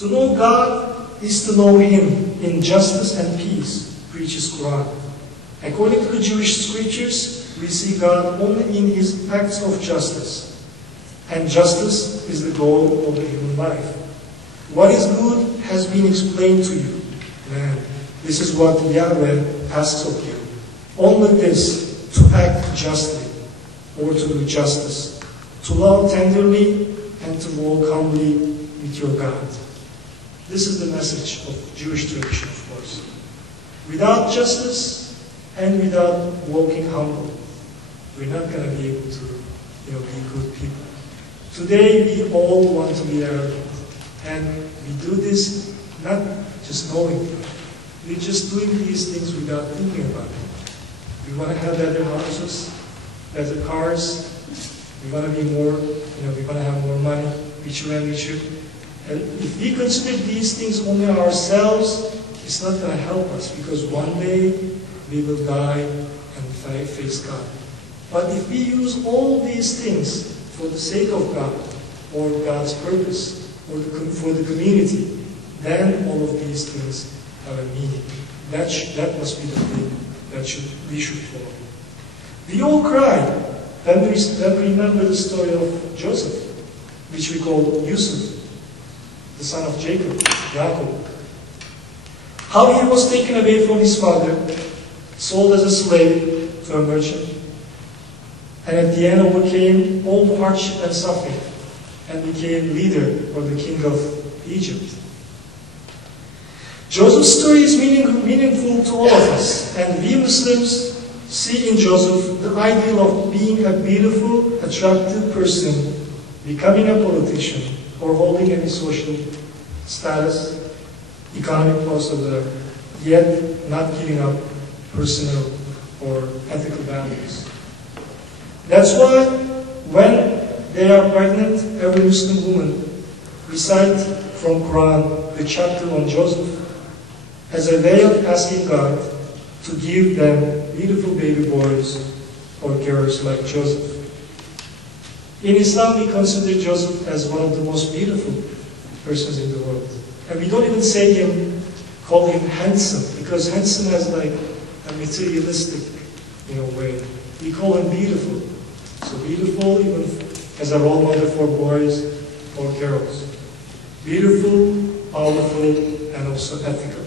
To know God is to know Him in justice and peace, preaches Quran. According to the Jewish scriptures, we see God only in His acts of justice. And justice is the goal of the human life. What is good has been explained to you. Man, this is what Yahweh asks of you. Only this, to act justly, or to do justice, to love tenderly, and to walk humbly with your God. This is the message of Jewish tradition, of course. Without justice and without walking humble, we're not going to be able to be good people. Today, we all want to be arrogant. And we do this not just knowing it. We're just doing these things without thinking about it. We want to have better houses, better cars. We want to be more, we want to have more money, richer and richer. And if we consider these things only ourselves, it's not going to help us, because one day we will die and face God. But if we use all these things for the sake of God, or God's purpose, or for the community, then all of these things have a meaning. That must be the thing that we should follow. We all cried when we remember the story of Joseph, which we call Yusuf, the son of Jacob, Yaakov. How he was taken away from his father, sold as a slave to a merchant, and at the end overcame all the hardship and suffering, and became leader or the king of Egypt. Joseph's story is meaningful to all of us, and we Muslims see in Joseph the ideal of being a beautiful, attractive person, becoming a politician, or holding any social status, economic post whatsoever, yet not giving up personal or ethical values. That's why when they are pregnant, every Muslim woman recites from Quran the chapter on Joseph as a way of asking God to give them beautiful baby boys or girls like Joseph. In Islam, we consider Joseph as one of the most beautiful persons in the world. And we don't even call him handsome, because handsome has like a materialistic way. We call him beautiful. So beautiful even as a role model for boys or girls. Beautiful, powerful, and also ethical.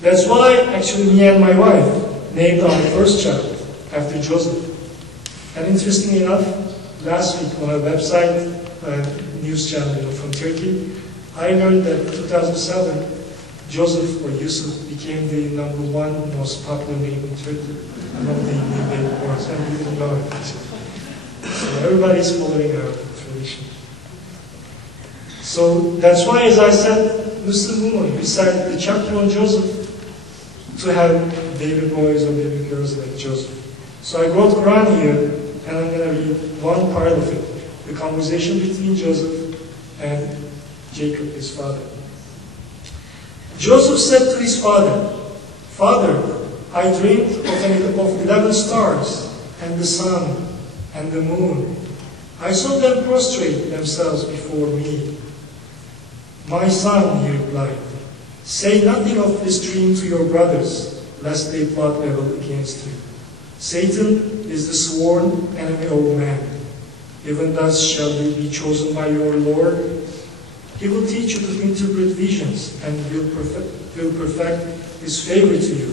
That's why actually me and my wife named our first child after Joseph. And interestingly enough, last week on a website, a news channel from Turkey, I learned that in 2007, Joseph or Yusuf became the #1 most popular name in Turkey among the new baby boys. And we didn't know it. So everybody's following our tradition. So that's why, as I said, Muslim women recite the chapter on Joseph to have baby boys or baby girls like Joseph. So I wrote Quran here, and I'm going to read one part of it, the conversation between Joseph and Jacob, his father. Joseph said to his father, "Father, I dreamed of 11 stars and the sun and the moon. I saw them prostrate themselves before me." "My son," he replied, "say nothing of this dream to your brothers, lest they plot evil against you. Satan is the sworn enemy of man. Even thus shall you be chosen by your Lord. He will teach you to interpret visions, and will perfect his favor to you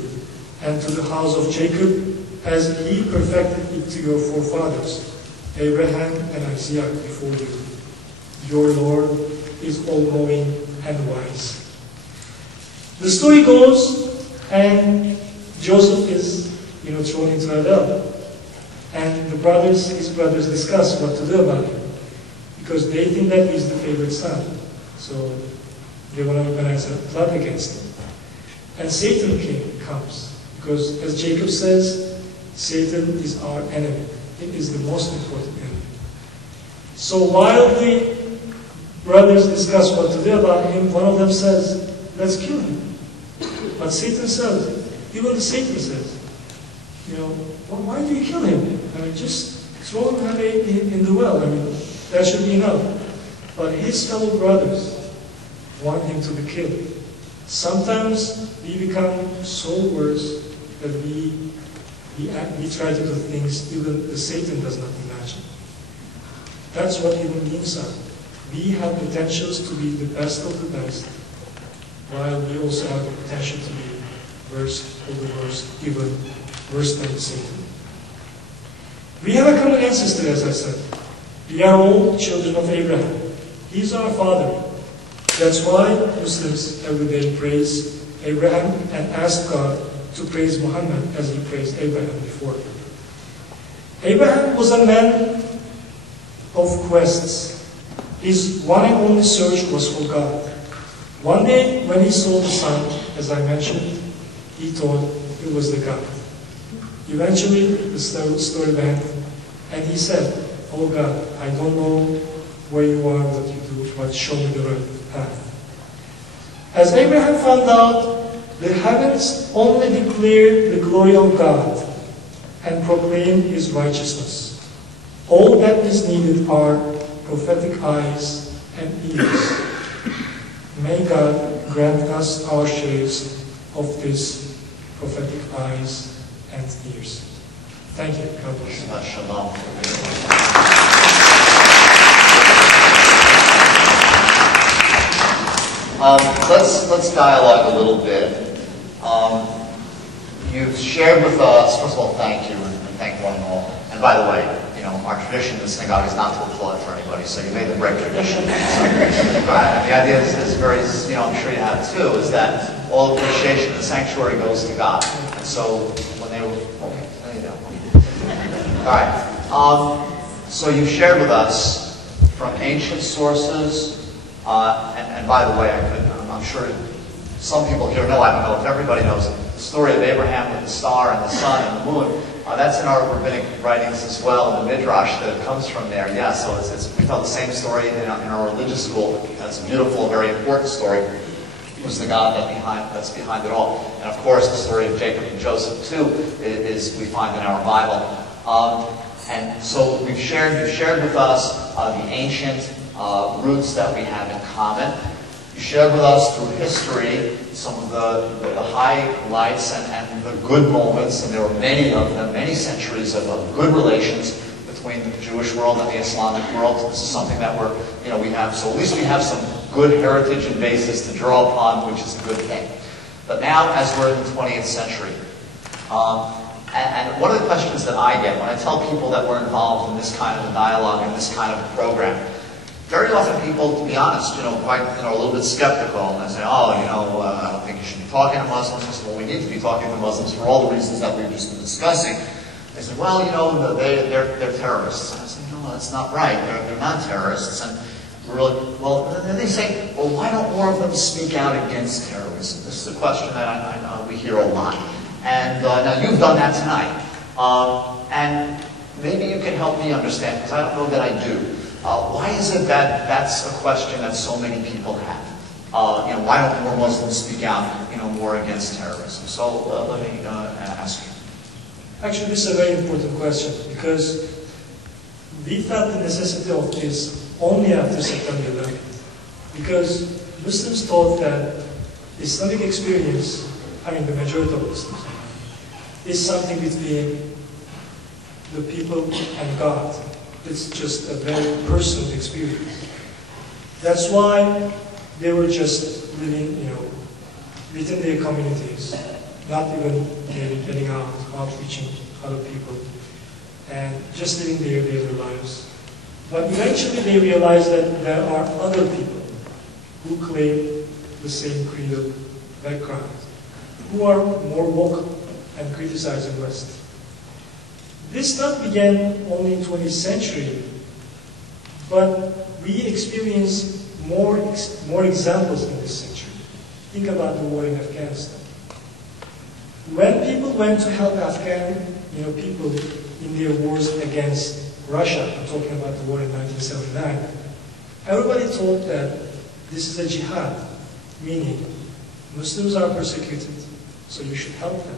and to the house of Jacob, as he perfected it to your forefathers, Abraham and Isaac, before you. Your Lord is all-knowing and wise." The story goes, and Joseph is, thrown into a well, and his brothers discuss what to do about him, because they think that he's the favorite son. So they want to organize a plot against him. And Satan comes, because as Jacob says, Satan is our enemy. It is the most important enemy. So while the brothers discuss what to do about him, one of them says, "Let's kill him." But Satan says, even Satan says, why do you kill him? Just throw him away in the well. That should be enough. But his fellow brothers, want him to be killed. Sometimes we become so worse that we try to do things even the Satan does not imagine. That's what human beings are. We have potentials to be the best of the best, while we also have the potential to be worst of the worst, even worse than Satan. We have a common ancestor, as I said. We are all children of Abraham. He's our father. That's why Muslims every day praise Abraham and ask God to praise Muhammad as he praised Abraham before. Abraham was a man of quests. His one and only search was for God. One day, when he saw the sun, as I mentioned, he thought it was the God. Eventually, the story went, and he said, "Oh God, I don't know where you are, what you do, but show me the right path." As Abraham found out, the heavens only declare the glory of God and proclaim His righteousness. All that is needed are prophetic eyes and ears. May God grant us our shares of these prophetic eyes and ears. Thank you. God bless. Shalom. Let's dialogue a little bit. You've shared with us, first of all, thank you, and thank one and all. And by the way, our tradition in the synagogue is not to applaud for anybody, so you made the break tradition. The idea is very, I'm sure you have too, is that all appreciation in the sanctuary goes to God. And so when they were, okay, there you go. All right. So you've shared with us from ancient sources, and by the way, I'm sure some people here know, I don't know if everybody knows, the story of Abraham with the star and the sun and the moon. That's in our rabbinic writings as well, in the Midrash that comes from there. Yeah, so we tell the same story in our religious school. That's a beautiful, very important story. Who's the God that's behind it all? And of course, the story of Jacob and Joseph too is we find in our Bible. And so you've shared with us the ancient roots that we have in common. You shared with us through history some of the highlights and the good moments, and there were many of them, many centuries of good relations between the Jewish world and the Islamic world. This is something that we have, so at least we have some good heritage and basis to draw upon, which is a good thing. But now, as we're in the 20th century, and one of the questions that I get when I tell people that we're involved in this kind of a dialogue, in this kind of a program, very often people, to be honest, quite, a little bit skeptical, and they say, I don't think you should be talking to Muslims. I said, well, we need to be talking to Muslims for all the reasons that we've just been discussing. They said, well, they're terrorists. And I said, no, that's not right. They're not terrorists. And then they say, well, why don't more of them speak out against terrorism? This is a question that I know we hear a lot. And now you've done that tonight. And maybe you can help me understand, because I don't know that I do. Why is it that that's a question that so many people have? Why don't more Muslims speak out, more against terrorism? So let me ask you. Actually, this is a very important question, because we felt the necessity of this only after September 11th. Because Muslims thought that Islamic experience, the majority of Muslims, is something between the people and God. It's just a very personal experience. That's why they were just living, within their communities, not even getting out, outreaching other people, and just living their daily lives. But eventually they realized that there are other people who claim the same creedal background, who are more vocal and criticize the West. This not began only in the 20th century, but we experience more examples in this century. Think about the war in Afghanistan. When people went to help Afghan people in their wars against Russia, I'm talking about the war in 1979, everybody thought that this is a jihad, meaning Muslims are persecuted, so you should help them.